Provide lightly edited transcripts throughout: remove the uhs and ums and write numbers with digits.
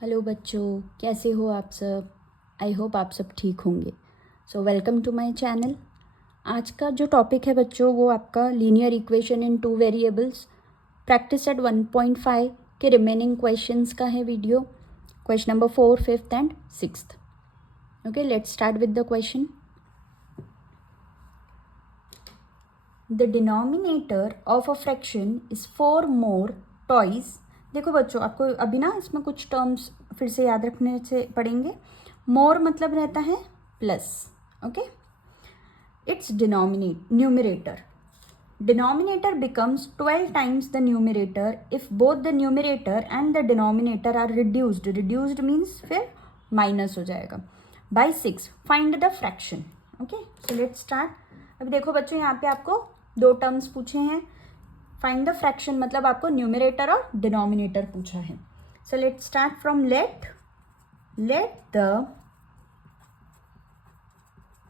Hello बच्चों, कैसे हो आप सब। आई होप आप सब ठीक होंगे। So welcome to my channel. आज का जो टॉपिक है बच्चों वो आपका linear equation in two variables practice at 1.5 के रिमेनिंग क्वेश्चंस का है video. Question number 4, 5th and 6th। Okay, let's start with the question. The denominator of a fraction is 4 more twice. देखो बच्चों, आपको अभी ना इसमें कुछ टर्म्स फिर से याद रखने से पड़ेंगे। मोर मतलब रहता है plus. Okay, it's numerator becomes 12 times the numerator if both the numerator and the denominator are reduced means फिर माइनस हो जाएगा by 6. find the fraction. okay, so let's start. अब देखो बच्चों, यहाँ पे आपको दो टर्म्स पूछे हैं। फाइंड द फ्रैक्शन मतलब आपको न्यूमरेटर और डिनोमिनेटर पूछा है। So let start from let the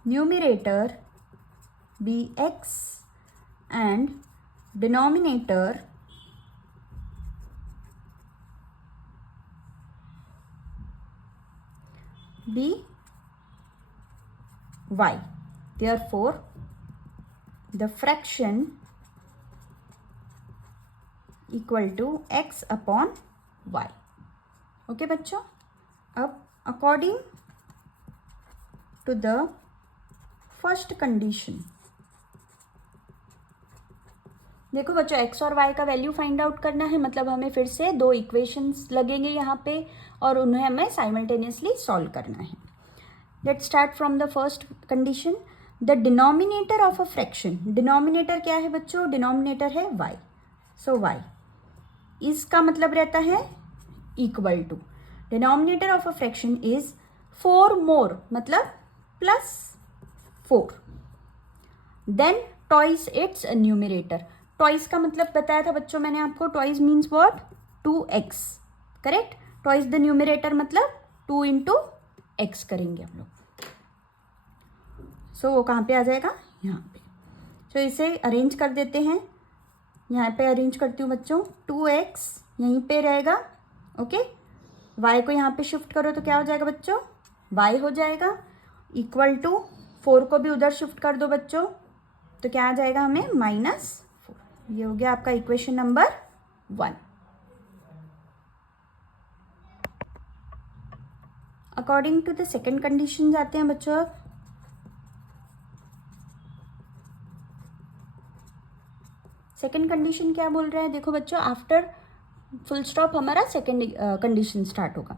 numerator be x and denominator be y. Therefore, the fraction equal to x upon y. Okay बच्चों, अब according to the first condition, देखो बच्चों x और y का value find out करना है, मतलब हमें फिर से दो इक्वेशंस लगेंगे यहाँ पे और उन्हें हमें साइमल्टेनियसली सॉल्व करना है। Late start from the first condition. The denominator of a fraction, denominator क्या है बच्चों? डिनोमिनेटर है y. सो y इसका मतलब रहता है equal to denominator of a fraction is 4 more मतलब +4 than twice its numerator. Twice का मतलब बताया था बच्चों मैंने आपको। Twice means what? 2x, correct. Twice the numerator मतलब 2 × x करेंगे हम लोग। सो वो कहाँ पे आ जाएगा? यहाँ पे। सो इसे अरेंज कर देते हैं। यहाँ पे अरेंज करती हूँ बच्चों। 2x यहीं पे रहेगा। ओके, y को यहाँ पे शिफ्ट करो तो क्या हो जाएगा बच्चों? y हो जाएगा इक्वल टू 4 को भी उधर शिफ्ट कर दो बच्चों तो क्या आ जाएगा हमें? -4। ये हो गया आपका equation number 1। According to the second condition जाते हैं बच्चों। अब सेकेंड कंडीशन क्या बोल रहा है? देखो बच्चों, आफ्टर फुल स्टॉप हमारा सेकेंड कंडीशन स्टार्ट होगा।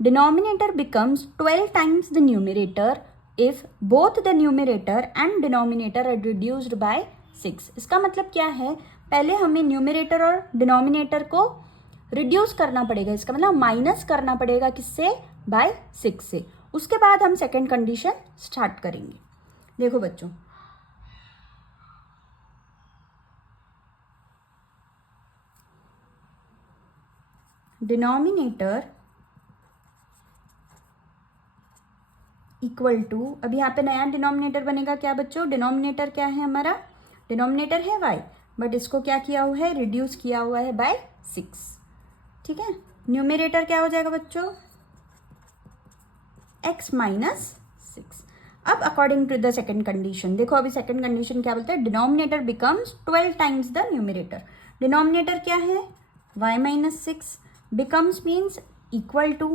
Denominator becomes 12 times the numerator if both the numerator and denominator are reduced by 6। इसका मतलब क्या है? पहले हमें न्यूमरेटर और डिनोमिनेटर को रिड्यूस करना पड़ेगा, इसका मतलब माइनस करना पड़ेगा किससे? बाय 6 से। उसके बाद हम सेकेंड कंडीशन स्टार्ट करेंगे। देखो बच्चों, डिनोमिनेटर इक्वल टू, अब यहाँ पे नया डिनोमिनेटर बनेगा क्या बच्चों? डिनोमिनेटर क्या है हमारा? डिनोमिनेटर है y, बट इसको क्या किया हुआ है? रिड्यूस किया हुआ है बाय 6। ठीक है, न्यूमरेटर क्या हो जाएगा बच्चों? x - 6। अब according to the second condition, देखो अभी सेकेंड कंडीशन क्या बोलता है? Denominator becomes 12 times the numerator. Denominator क्या है? y - 6 becomes means equal to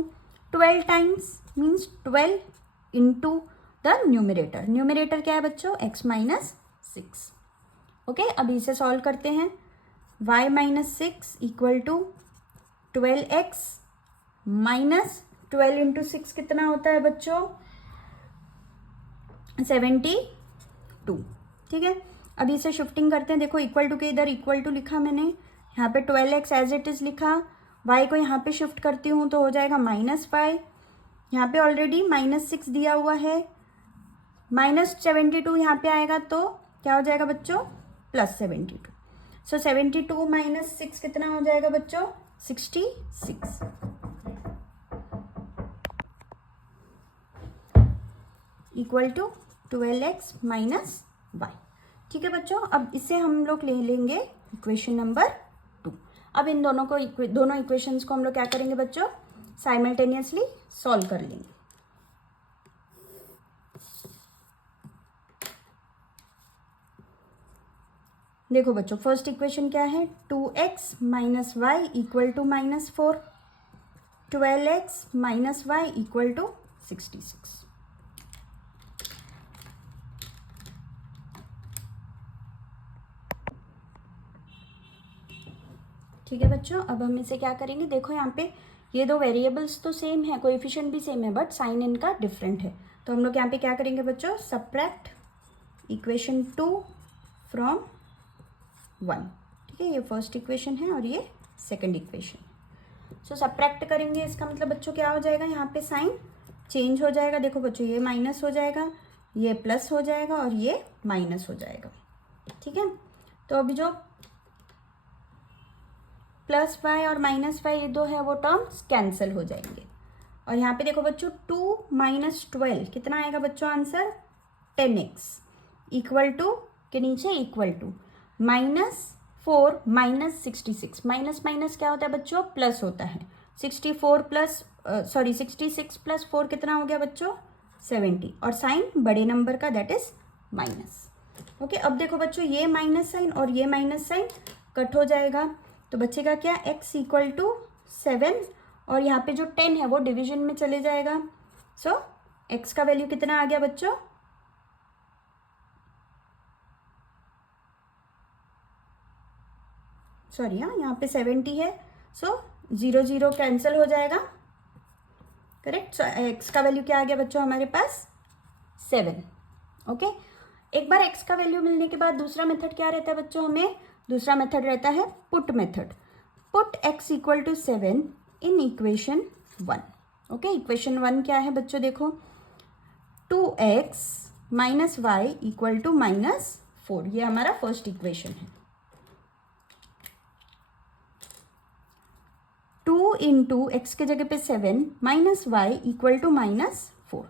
12 times means 12 into the numerator. Numerator क्या है बच्चों? x - 6। ओके, अभी इसे सॉल्व करते हैं। y - 6 equal to 12x minus 12 into 6 कितना होता है बच्चों? 72। ठीक है, अभी इसे शिफ्टिंग करते हैं। देखो इक्वल टू के इधर इक्वल टू लिखा मैंने, यहाँ पे 12x एज इट इज लिखा। y को यहाँ पे शिफ्ट करती हूँ तो हो जाएगा -5। यहाँ पे ऑलरेडी -6 दिया हुआ है। -72 यहाँ पे आएगा तो क्या हो जाएगा बच्चों? +72। सो 72 - 6 कितना हो जाएगा बच्चों? 66 equal to 12x minus y। ठीक है बच्चों, अब इसे हम लोग ले लेंगे इक्वेशन नंबर 2। अब इन दोनों इक्वेशंस को हम लोग क्या करेंगे बच्चों? साइमल्टेनियसली सॉल्व कर लेंगे। देखो बच्चों, फर्स्ट इक्वेशन क्या है, 2x minus Y equal to -4, 12x minus Y equal to 66। ठीक है बच्चों, अब हम इसे क्या करेंगे, देखो यहाँ पे ये दो वेरिएबल्स तो सेम है, कोएफिशिएंट भी सेम है, बट साइन इनका डिफरेंट है। तो हम लोग यहाँ पे क्या करेंगे बच्चों, सबट्रैक्ट इक्वेशन 2 फ्रॉम 1। ठीक है, ये फर्स्ट इक्वेशन है और ये सेकंड इक्वेशन। सो सबट्रैक्ट करेंगे, इसका मतलब बच्चों क्या हो जाएगा, यहाँ पे साइन चेंज हो जाएगा। देखो बच्चों, ये माइनस हो जाएगा, ये प्लस हो जाएगा और ये माइनस हो जाएगा। ठीक है, तो अभी जो प्लस वाई और माइनस वाई ये दो है वो टर्म्स कैंसिल हो जाएंगे। और यहाँ पे देखो बच्चों, 2 माइनस 12 कितना आएगा बच्चों आंसर, 10x इक्वल टू के नीचे equal to -4 minus 66। Minus minus क्या होता है बच्चों, प्लस होता है। 66 प्लस 4 कितना हो गया बच्चों, 70, और साइन बड़े नंबर का दैट इज माइनस। ओके, अब देखो बच्चों, ये माइनस साइन और ये माइनस साइन कट हो जाएगा, तो बचेगा क्या, x इक्वल टू 7, और यहाँ पे जो 10 है वो डिवीजन में चले जाएगा। सो x का वैल्यू कितना आ गया बच्चों, सॉरी हाँ, यहाँ पे 70 है, सो 0 0 कैंसिल हो जाएगा। करेक्ट, सो x का वैल्यू क्या आ गया बच्चों हमारे पास, 7। ओके, एक बार x का वैल्यू मिलने के बाद दूसरा मेथड क्या रहता है बच्चों, हमें दूसरा मेथड रहता है put method. Put x equal to 7 in equation 1। Okay, equation 1 क्या है बच्चों, देखो 2x minus Y equal to -4, ये हमारा फर्स्ट इक्वेशन है। 2 इंटू एक्स के जगह पे 7 minus Y equal to -4।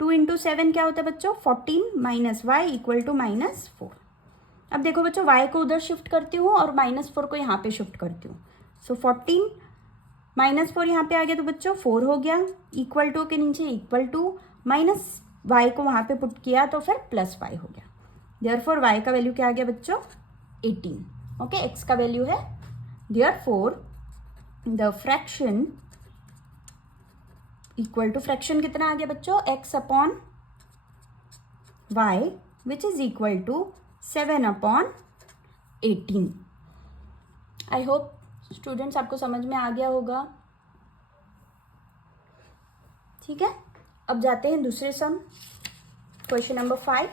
2 into 7 क्या होता है बच्चों, 14 माइनस वाई इक्वल टू -4। अब देखो बच्चों, y को उधर शिफ्ट करती हूँ और -4 को यहाँ पे शिफ्ट करती हूँ। सो 14 -4 यहाँ पे आ गया, तो बच्चों 4 हो गया, इक्वल टू के नीचे इक्वल टू, माइनस वाई को वहाँ पे पुट किया तो फिर प्लस वाई हो गया। देयरफॉर y का वैल्यू क्या आ गया बच्चों, 18। ओके, x का वैल्यू है, therefore the fraction equal to, fraction कितना आ गया बच्चों, x upon y which is equal to 7/18। I hope students आपको समझ में आ गया होगा। ठीक है, अब जाते हैं दूसरे सम, क्वेश्चन नंबर 5।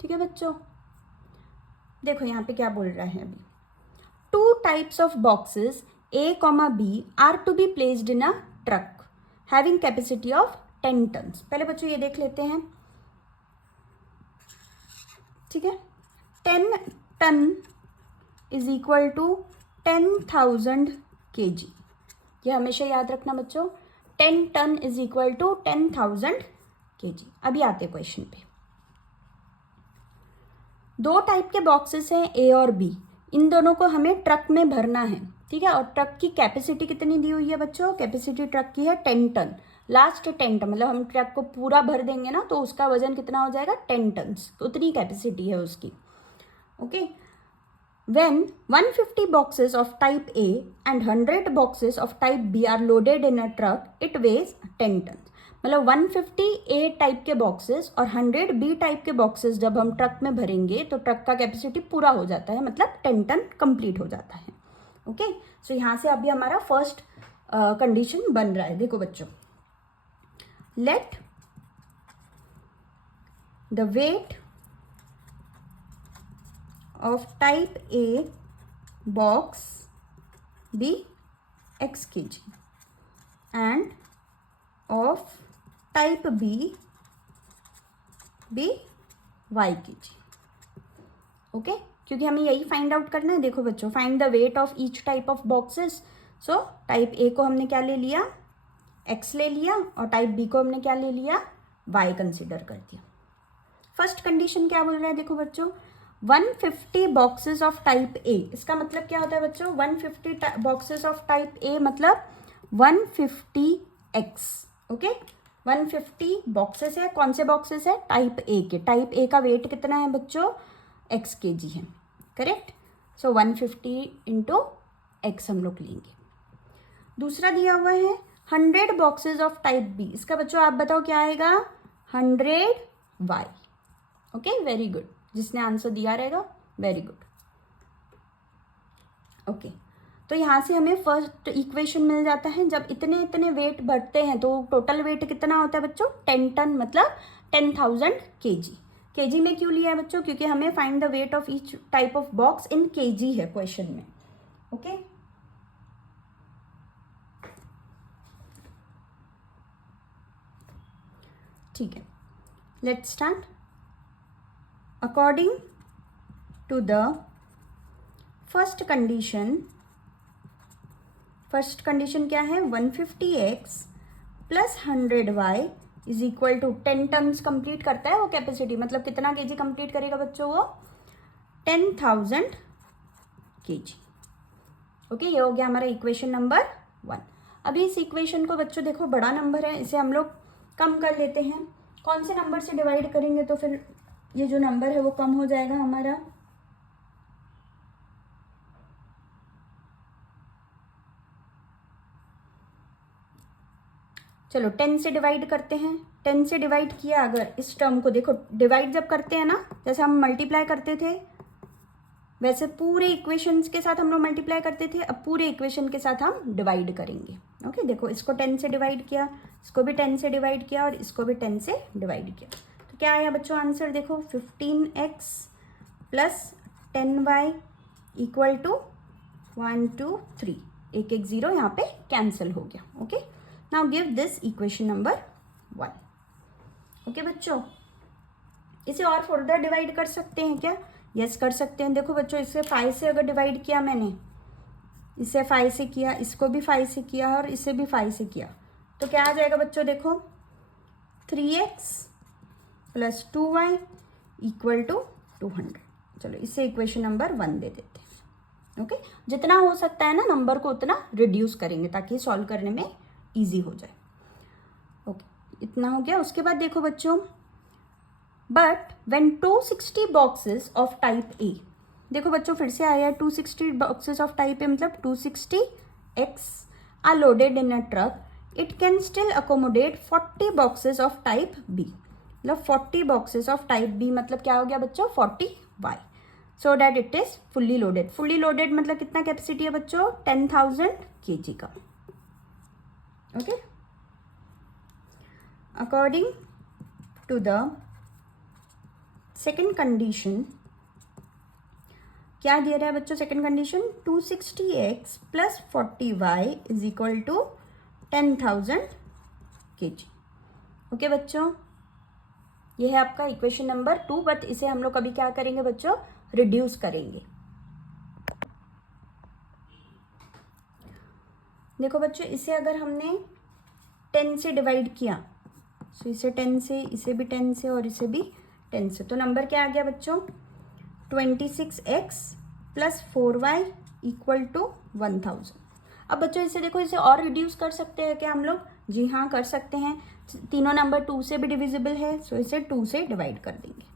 ठीक है बच्चों, देखो यहाँ पे क्या बोल रहा है अभी, 2 types of boxes A, B are to be placed in a truck having capacity of 10 tons. पहले बच्चों ये देख लेते हैं। ठीक है, 10 ton is equal to 10,000 kg। ये हमेशा याद रखना बच्चों, 10 ton is equal to 10,000 kg। अभी आते क्वेश्चन पे। 2 टाइप के बॉक्सेस हैं A और B, इन दोनों को हमें ट्रक में भरना है। ठीक है, और ट्रक की कैपेसिटी कितनी दी हुई है बच्चों, कैपेसिटी ट्रक की है 10 टन। लास्ट 10 टन, मतलब हम ट्रक को पूरा भर देंगे ना तो उसका वजन कितना हो जाएगा, 10 टन्स, तो उतनी कैपेसिटी है उसकी। Okay, when 150 boxes of type A and 100 boxes of type B are loaded in a truck, it weighs 10 ton. मतलब 150 A टाइप के बॉक्सेस और 100 B टाइप के बॉक्सेस जब हम ट्रक में भरेंगे तो ट्रक का कैपेसिटी पूरा हो जाता है, मतलब 10 टन कंप्लीट हो जाता है। ओके, सो यहाँ से अभी हमारा फर्स्ट कंडीशन बन रहा है। देखो बच्चों, let the weight of type A box be x kg and of type B be y kg। Okay, क्योंकि हमें यही फाइंड आउट करना है। देखो बच्चों, find the weight of each type of boxes. So type A को हमने क्या ले लिया, x ले लिया, और टाइप B को हमने क्या ले लिया, y कंसिडर कर दिया। फर्स्ट कंडीशन क्या बोल रहा है, देखो बच्चों, 150 बॉक्सेस ऑफ टाइप ए, इसका मतलब क्या होता है बच्चों? 150 बॉक्सेस ऑफ टाइप ए मतलब 150x। ओके, 150 बॉक्सेस है। कौन से बॉक्सेस है? टाइप ए के। टाइप ए का वेट कितना है बच्चों? x kg है, करेक्ट। सो 150 इंटू एक्स हम लोग लेंगे। दूसरा दिया हुआ है 100 बॉक्सेस ऑफ टाइप बी, इसका बच्चों आप बताओ क्या आएगा? 100y। ओके, वेरी गुड, जिसने आंसर दिया रहेगा वेरी गुड। ओके, तो यहाँ से हमें फर्स्ट इक्वेशन मिल जाता है। जब इतने इतने वेट बढ़ते हैं तो टोटल वेट कितना होता है बच्चों? 10 टन, मतलब 10,000 kg। kg में क्यों लिया है बच्चों? क्योंकि हमें find the weight of each type of box in kg है क्वेश्चन में। ओके, ठीक है, let's start. According to the first condition क्या है? 150x plus 100y is equal to 10 tons complete करता है वो कैपेसिटी, मतलब कितना kg कंप्लीट करेगा बच्चों? वो 10,000 kg। ओके, ये हो गया हमारा इक्वेशन नंबर 1। अभी इस इक्वेशन को बच्चों देखो बड़ा नंबर है, इसे हम लोग कम कर लेते हैं। कौन से नंबर से डिवाइड करेंगे तो फिर ये जो नंबर है वो कम हो जाएगा हमारा? चलो 10 से डिवाइड करते हैं। 10 से डिवाइड किया, अगर इस टर्म को देखो, डिवाइड जब करते हैं ना, जैसे हम मल्टीप्लाई करते थे वैसे पूरे इक्वेशंस के साथ हम लोग मल्टीप्लाई करते थे, अब पूरे इक्वेशन के साथ हम डिवाइड करेंगे। ओके, देखो इसको 10 से डिवाइड किया, इसको भी 10 से डिवाइड किया और इसको भी 10 से डिवाइड किया, तो क्या आया बच्चों आंसर? देखो 15x plus 10y equal to 1 2 3, एक एक जीरो यहाँ पे कैंसिल हो गया। Okay, now give this equation number 1। Okay बच्चों, इसे और फर्दर डिवाइड कर सकते हैं क्या? यस, कर सकते हैं। देखो बच्चों, इसे 5 से अगर डिवाइड किया मैंने, इसे 5 से किया, इसको भी 5 से किया और इसे भी 5 से किया, तो क्या आ जाएगा बच्चों? देखो 3x plus 2y equal to 200। चलो इसे इक्वेशन नंबर 1 दे देते हैं। ओके, जितना हो सकता है ना नंबर को उतना रिड्यूस करेंगे ताकि सॉल्व करने में ईजी हो जाए। ओके, इतना हो गया। उसके बाद देखो बच्चों, but when 260 boxes of type A, देखो बच्चों फिर से आया 260 बॉक्सेस ऑफ टाइप ए मतलब 260x are loaded in a truck, it can still accommodate 40 boxes of type B, मतलब 40 बॉक्सेस ऑफ टाइप बी मतलब क्या हो गया बच्चों? 40y, so that it is fully loaded. Fully loaded मतलब कितना capacity है बच्चों? 10,000 kg का। Okay, according to the second condition, क्या दिया रहा है बच्चों? Second condition 260x plus 40y is equal to 10,000 kg। Okay बच्चों, ये है आपका इक्वेशन नंबर 2, बट इसे हम लोग अभी क्या करेंगे बच्चों? रिड्यूस करेंगे। देखो बच्चों, इसे अगर हमने 10 से डिवाइड किया, तो इसे 10 से, इसे भी 10 से और इसे भी 10 से, तो नंबर क्या आ गया बच्चों? 26x plus 4y equal to 1000। अब बच्चों इसे देखो, इसे और रिड्यूस कर सकते हैं क्या हम लोग? जी हाँ, कर सकते हैं। तीनों नंबर 2 से भी डिविजिबल है, सो इसे 2 से डिवाइड कर देंगे,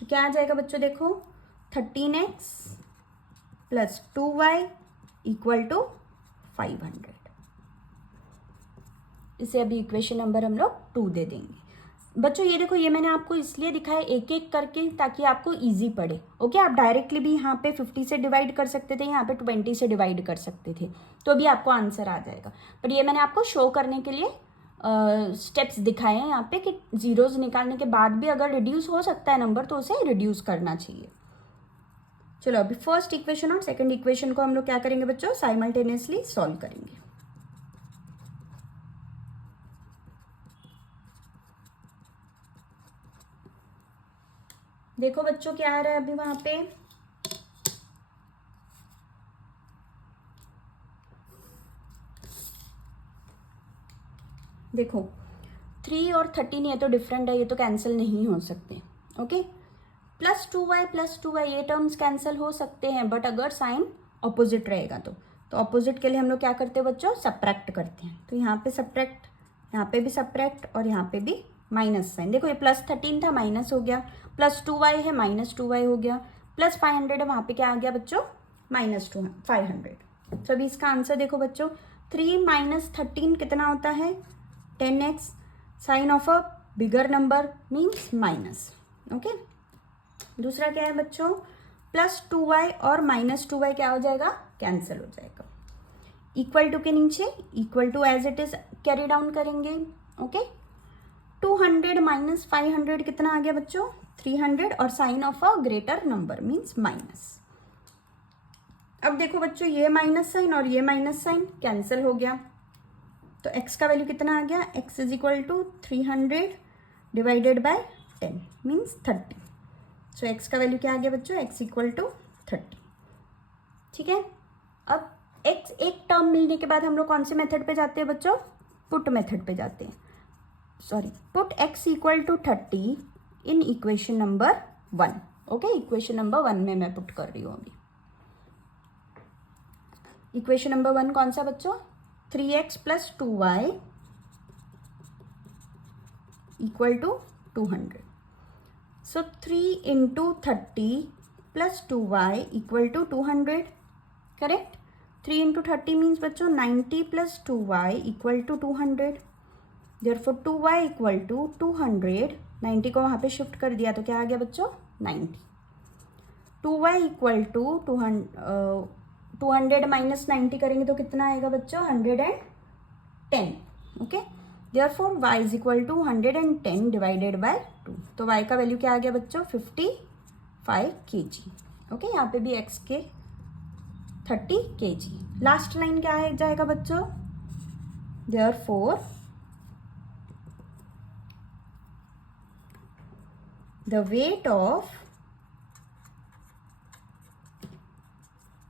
तो क्या आ जाएगा बच्चों? देखो 13x plus 2y equal to 500। इसे अभी इक्वेशन नंबर हम लोग 2 दे देंगे। बच्चों ये देखो, ये मैंने आपको इसलिए दिखाया एक एक करके ताकि आपको इजी पड़े। ओके, आप डायरेक्टली भी यहाँ पे 50 से डिवाइड कर सकते थे, यहाँ पे 20 से डिवाइड कर सकते थे, तो भी आपको आंसर आ जाएगा। बट ये मैंने आपको शो करने के लिए स्टेप्स दिखाए हैं यहाँ पे कि जीरोज निकालने के बाद भी अगर रिड्यूस हो सकता है नंबर तो उसे रिड्यूस करना चाहिए। चलो अभी फर्स्ट इक्वेशन और सेकेंड इक्वेशन को हम लोग क्या करेंगे बच्चों? साइमल्टेनियसली सॉल्व करेंगे। देखो बच्चों क्या आ रहा है अभी वहां पे? देखो 3 और 13 ये तो डिफरेंट है, ये तो कैंसिल नहीं हो सकते। ओके, +2y ये टर्म्स कैंसिल हो सकते हैं, बट अगर साइन ऑपोजिट रहेगा तो ऑपोजिट के लिए हम लोग क्या करते हैं बच्चों, सब्ट्रैक्ट करते हैं। तो यहाँ पे सब्ट्रैक्ट, यहाँ पे भी सब्ट्रैक्ट और यहाँ पे भी माइनस साइन। देखो ये +13 था, माइनस हो गया, +2y है, -2y हो गया, +500 है, वहाँ पे क्या आ गया बच्चों, -500। तो अभी इसका आंसर देखो बच्चों, 3 - 13 कितना होता है, 10x। Sign of a bigger number means minus. Okay, दूसरा क्या है बच्चों, +2y और -2y क्या हो जाएगा, कैंसिल हो जाएगा। इक्वल टू के नीचे equal to as it is carry down करेंगे। ओके, 200 - 500 कितना आ गया बच्चों, 300, और sign of a greater number means minus. अब देखो बच्चों, ये माइनस साइन और ये माइनस साइन कैंसिल हो गया, तो x का वैल्यू कितना आ गया, x = 300 divided by 10 means 30। So x का वैल्यू क्या आ गया बच्चों, x = 30। ठीक है, अब x एक टर्म मिलने के बाद हम लोग कौन से मेथड पे जाते हैं बच्चों, पुट मेथड पे जाते हैं। Sorry, put x = 30 in equation number 1। Okay, equation number 1 में मैं पुट कर रही हूँ अभी। इक्वेशन नंबर 1 कौन सा बच्चों, 3x + 2y = 200। सो 3 × 30 + 2y = 200, करेक्ट। 3 × 30 मीन्स बच्चों 90 + 2y = 200। देयरफॉर 2y = 200, 90 को वहाँ पे शिफ्ट कर दिया तो क्या आ गया बच्चों, 90। 2y = 200 - 90 करेंगे तो कितना आएगा बच्चों, 110। Okay, therefore y = 110 divided by 2। तो y का वैल्यू क्या आ गया बच्चों, 55 kg। ओके, यहाँ पे भी x के 30 kg। लास्ट लाइन क्या है जाएगा बच्चों, therefore the weight of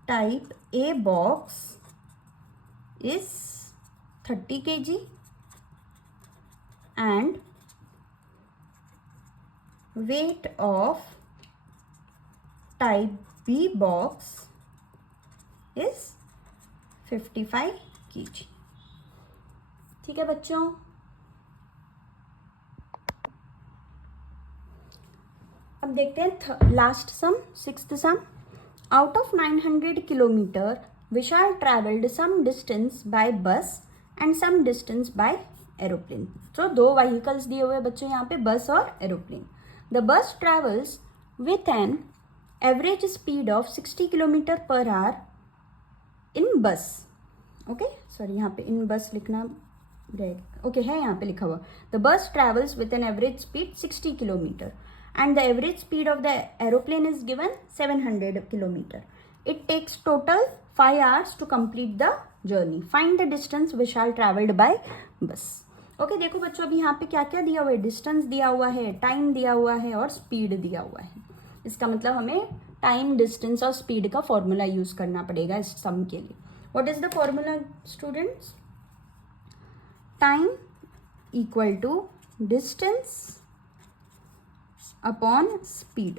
type A box is 30 kg and weight of type B box is 55 kg। ठीक है बच्चों, अब देखते हैं last sum, 6th sum. Out of 900 kilometre Vishal travelled some distance by bus and some distance by aeroplane. तो 2 vehicles दिए हुए बच्चों यहाँ पे, बस और aeroplane. The bus travels with an average speed of 60 km/h इन बस। ओके, सॉरी यहाँ पे इन बस लिखना रहेगा, ओके है यहाँ पे लिखा हुआ, the bus travels with an average speed 60 km and the average speed of the aeroplane is given 700 km. It takes total 5 hours to complete the journey. Find the distance Vishal traveled by bus. Okay, देखो बच्चों अभी यहाँ पे क्या क्या दिया हुआ है, डिस्टेंस दिया हुआ है, टाइम दिया हुआ है और स्पीड दिया हुआ है। इसका मतलब हमें टाइम, डिस्टेंस और स्पीड का फॉर्मूला यूज करना पड़ेगा इस सम के लिए। What is the formula students, time = distance upon speed,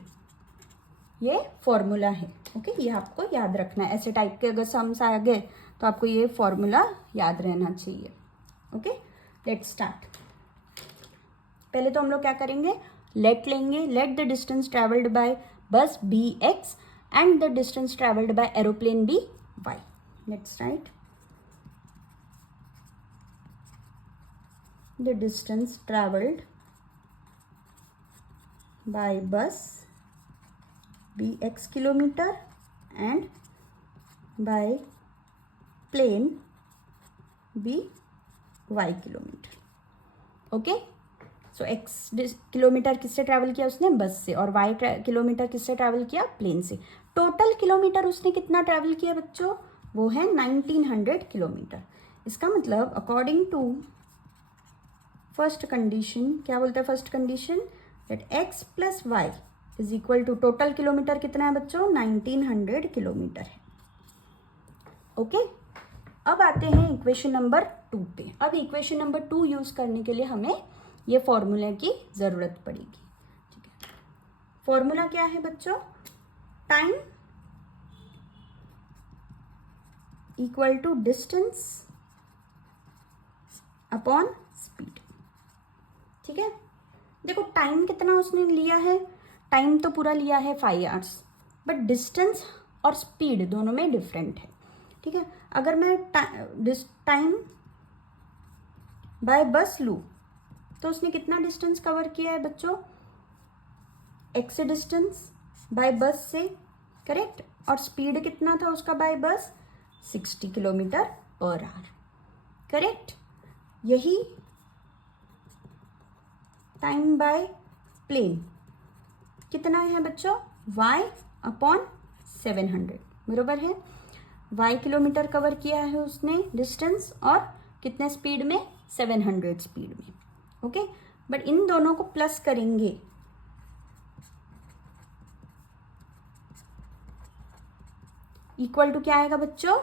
ये फॉर्मूला है। ओके, ये आपको याद रखना है। ऐसे टाइप के अगर सम्स आ गए तो आपको ये फॉर्मूला याद रहना चाहिए। Okay, let's start. पहले तो हम लोग क्या करेंगे, लेट लेंगे, let the distance travelled by bus be x and the distance travelled by aeroplane be y। Let's write the distance travelled by bus bx kilometer and by plane by kilometer। Okay, so x kilometre किससे travel किया उसने, bus से, और y kilometre किससे travel किया, plane से। Total kilometre उसने कितना ट्रैवल किया बच्चों, वो है 1900 किलोमीटर। इसका मतलब अकॉर्डिंग टू फर्स्ट कंडीशन, क्या बोलता है first condition, that x + y = total kilometre कितना है बच्चों, 1900 किलोमीटर है। ओके, अब आते हैं इक्वेशन नंबर 2 पे। अब इक्वेशन नंबर 2 यूज करने के लिए हमें ये फॉर्मूले की जरूरत पड़ेगी। ठीक है, फॉर्मूला क्या है बच्चों, time equal to distance upon speed. ठीक है, देखो टाइम कितना उसने लिया है, टाइम तो पूरा लिया है 5 आवर्स, बट डिस्टेंस और स्पीड दोनों में डिफरेंट है। ठीक है, अगर मैं टाइम बाय बस लूँ तो उसने कितना डिस्टेंस कवर किया है बच्चों, x डिस्टेंस बाय बस से, करेक्ट, और स्पीड कितना था उसका बाय बस, 60 किलोमीटर पर आवर, करेक्ट। यही टाइम बाय प्लेन कितना है बच्चों, y अपॉन 700, बरोबर है। y किलोमीटर कवर किया है उसने डिस्टेंस, और कितने स्पीड में, 700 स्पीड में। ओके, बट इन दोनों को प्लस करेंगे, इक्वल टू क्या आएगा बच्चों,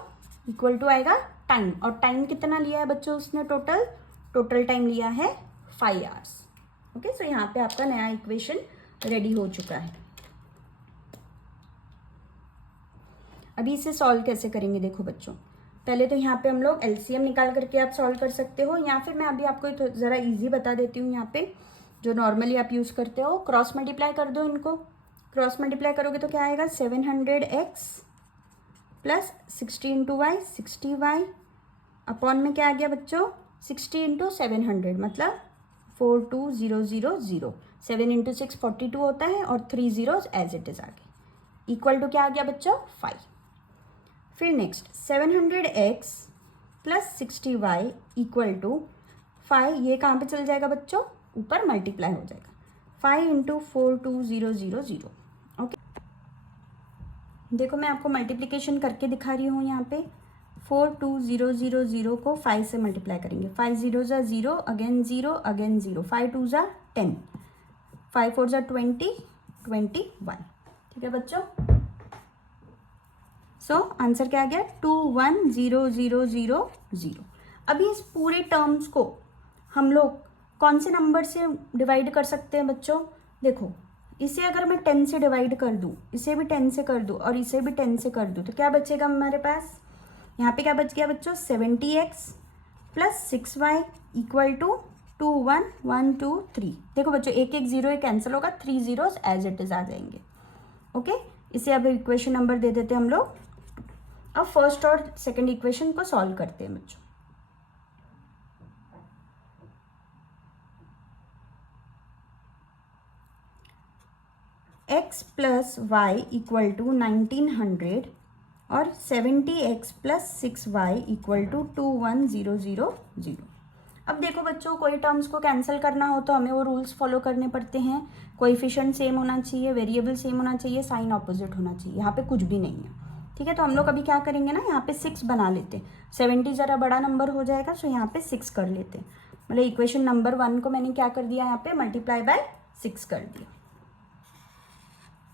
इक्वल टू आएगा टाइम, और टाइम कितना लिया है बच्चों उसने, टोटल टाइम लिया है 5 आवर्स। ओके, सो यहाँ पे आपका नया इक्वेशन रेडी हो चुका है। अभी इसे सॉल्व कैसे करेंगे, देखो बच्चों, पहले तो यहाँ पे हम लोग एलसीएम निकाल करके आप सॉल्व कर सकते हो, या फिर मैं अभी आपको एक ज़रा इजी बता देती हूँ। यहाँ पे जो नॉर्मली आप यूज़ करते हो, क्रॉस मल्टीप्लाई कर दो इनको। क्रॉस मल्टीप्लाई करोगे तो क्या आएगा, 700x plus 60 into Y, 60y upon में क्या आ गया बच्चों, 60 इंटू 700 मतलब 42000, 7 इंटू 6 42 होता है, और 3 zeros एज इट इज आ गए, इक्वल टू क्या आ गया बच्चों, 5। फिर next 700x plus 60y equal to 5, ये कहाँ पे चल जाएगा बच्चों, ऊपर मल्टीप्लाई हो जाएगा, 5 इंटू 42000। ओके, देखो मैं आपको मल्टीप्लिकेशन करके दिखा रही हूँ। यहाँ पे 42000 को 5 से मल्टीप्लाई करेंगे, 5 0 0, अगेन 0, अगेन 0, 5 2 10, 5 4 20, 21। ठीक है बच्चों, सो आंसर क्या आ गया, 21000। अभी इस पूरे टर्म्स को हम लोग कौन से नंबर से डिवाइड कर सकते हैं बच्चों, देखो इसे अगर मैं 10 से डिवाइड कर दूं, इसे भी 10 से कर दूं, और इसे भी 10 से कर दूं, तो क्या बचेगा हमारे पास, यहाँ पे क्या बच गया बच्चों, 70x plus 6y equal to 21123। देखो बच्चों, एक एक जीरो कैंसिल होगा, 3 zeros एज इट इज आ जाएंगे। ओके, इसे अब इक्वेशन नंबर दे देते हैं हम लोग। अब फर्स्ट और सेकंड इक्वेशन को सॉल्व करते हैं बच्चों। x plus Y equal to 1900 और 70x plus 6y equal to 21000। अब देखो बच्चों, कोई टर्म्स को कैंसिल करना हो तो हमें वो रूल्स फॉलो करने पड़ते हैं। कोएफिशिएंट सेम होना चाहिए, वेरिएबल सेम होना चाहिए, साइन ऑपोजिट होना चाहिए। यहाँ पे कुछ भी नहीं है। ठीक है, तो हम लोग अभी क्या करेंगे ना, यहाँ पे 6 बना लेते हैं। 70 ज़रा बड़ा नंबर हो जाएगा, सो यहाँ पे 6 कर लेते हैं। मतलब इक्वेशन नंबर 1 को मैंने क्या कर दिया, यहाँ पे मल्टीप्लाई बाय 6 कर दिया।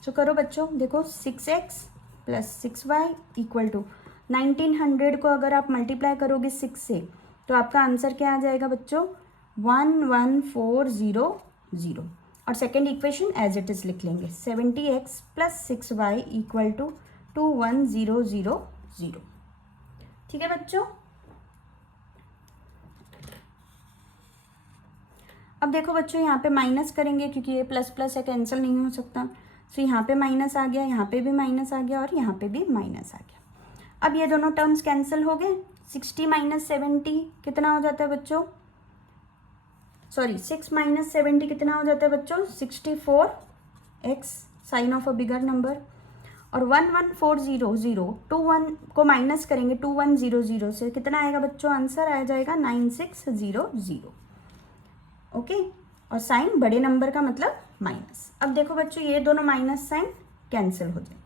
तो करो बच्चों, देखो 6x plus 6y equal to 1900 को अगर आप मल्टीप्लाई करोगे 6 से तो आपका आंसर क्या आ जाएगा बच्चों, 11400। और second equation as it is लिख लेंगे, 70x plus 6y equal to 21000। ठीक है बच्चों, अब देखो बच्चों, यहाँ पे माइनस करेंगे क्योंकि ये प्लस प्लस है, कैंसिल नहीं हो सकता। सो यहाँ पे माइनस आ गया, यहाँ पे भी माइनस आ गया, और यहाँ पे भी माइनस आ गया। अब ये दोनों टर्म्स कैंसिल हो गए। 60 माइनस 70 कितना हो जाता है बच्चों, सॉरी 6 माइनस 70 कितना हो जाता है बच्चों, 64x sign of a bigger number. और 11400, 21 को माइनस करेंगे 2100 से, कितना आएगा बच्चों, आंसर आ जाएगा 9600। ओके, और साइन बड़े नंबर का मतलब माइनस। अब देखो बच्चों, ये दोनों माइनस साइन कैंसिल हो जाए।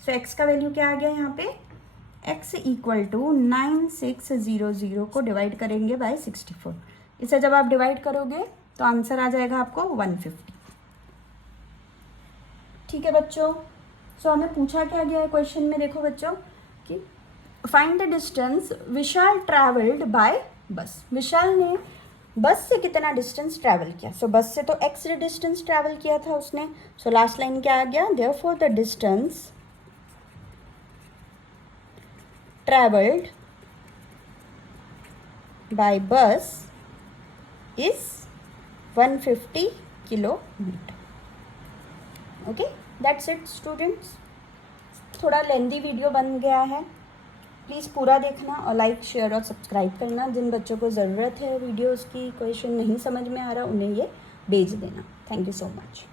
सो x का वैल्यू क्या आ गया यहाँ पे, x इक्वल टू 9600 को डिवाइड करेंगे बाय 64। इसे जब आप डिवाइड करोगे तो आंसर आ जाएगा आपको 150। ठीक है बच्चों, सो हमें पूछा क्या गया है क्वेश्चन में, देखो बच्चों कि find the distance Vishal travelled by बस। विशाल ने बस से कितना डिस्टेंस ट्रैवल किया। सो बस से तो एक्स डिस्टेंस ट्रैवल किया था उसने। सो लास्ट लाइन क्या आ गया, therefore the distance travelled by bus is 150 kilometre. Okay, that's it students. थोड़ा लेंदी वीडियो बन गया है, प्लीज़ पूरा देखना और लाइक शेयर और सब्सक्राइब करना। जिन बच्चों को ज़रूरत है वीडियोस की, क्वेश्चन नहीं समझ में आ रहा, उन्हें ये भेज देना। Thank you so much.